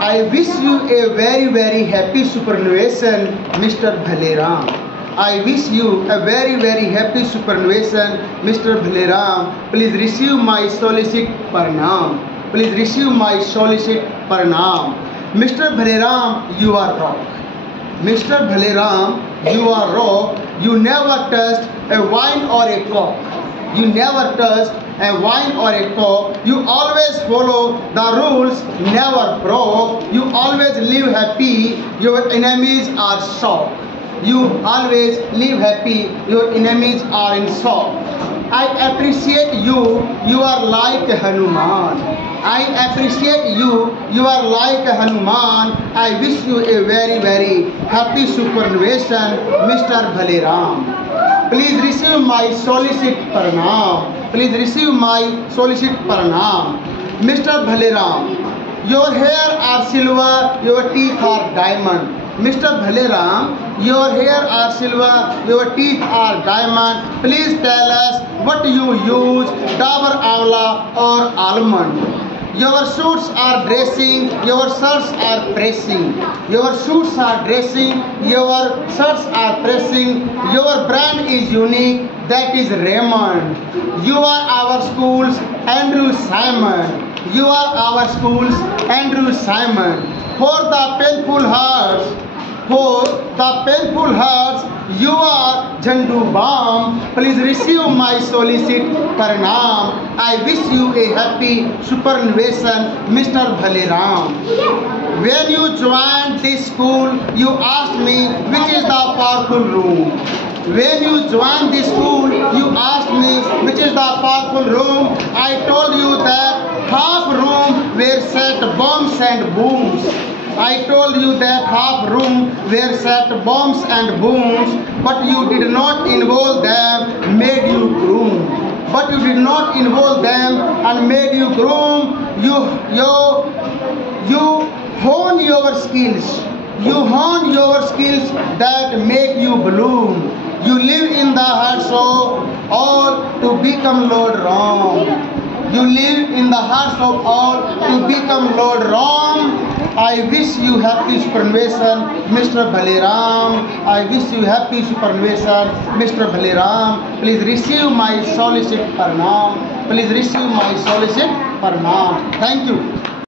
I wish you a very happy superannuation, Mr. Bhaleram. I wish you a very happy superannuation, Mr. Bhaleram. Please receive my solicit pranam. Please receive my solicit pranam. Mr. Bhaleram, you are rock. Mr. Bhaleram, you are rock. You never touched a wine or a cock. You never touched a wine or a cock. You always follow the rules, never broke. You always live happy. Your enemies are shocked. You always live happy. Your enemies are in shock. I appreciate you. You are like Hanuman. I appreciate you. You are like Hanuman. I wish you a very happy superannuation, Mr. Bhaleram. Please receive my solicit pranam. Please receive my solicit pranam. Mr. Bhaleram, your hair are silver, your teeth are diamond. Mr. Bhaleram, your hair are silver, your teeth are diamond. Please tell us what you use, Dabur Amla or almond. Your suits are dressing, your shirts are pressing. Your suits are dressing, your shirts are pressing. Your brand is unique, that is Raymond. You are our school's Andrew Simon. You are our school's Andrew Simon. For the painful hearts, you are Jandu Bam. Please receive my solicit pranam. I wish you a happy superannuation, Mr. Bhaleram. When you joined this school, you asked me which is the powerful room. When you joined this school, you asked me which is the powerful room. I told you that half room were set bombs and booms. I told you that half room were set bombs and booms, but you did not involve them, made you groom. But you did not involve them and made you groom. You hone your skills. You hone your skills that make you bloom. You live in the hearts of all to become Lord Ram. You live in the hearts of all to become Lord Ram. I wish you happy superannuation, Mr. Bhaleram. I wish you happy superannuation, Mr. Bhaleram. Please receive my solicit pranam. Please receive my solicit pranam. Thank you.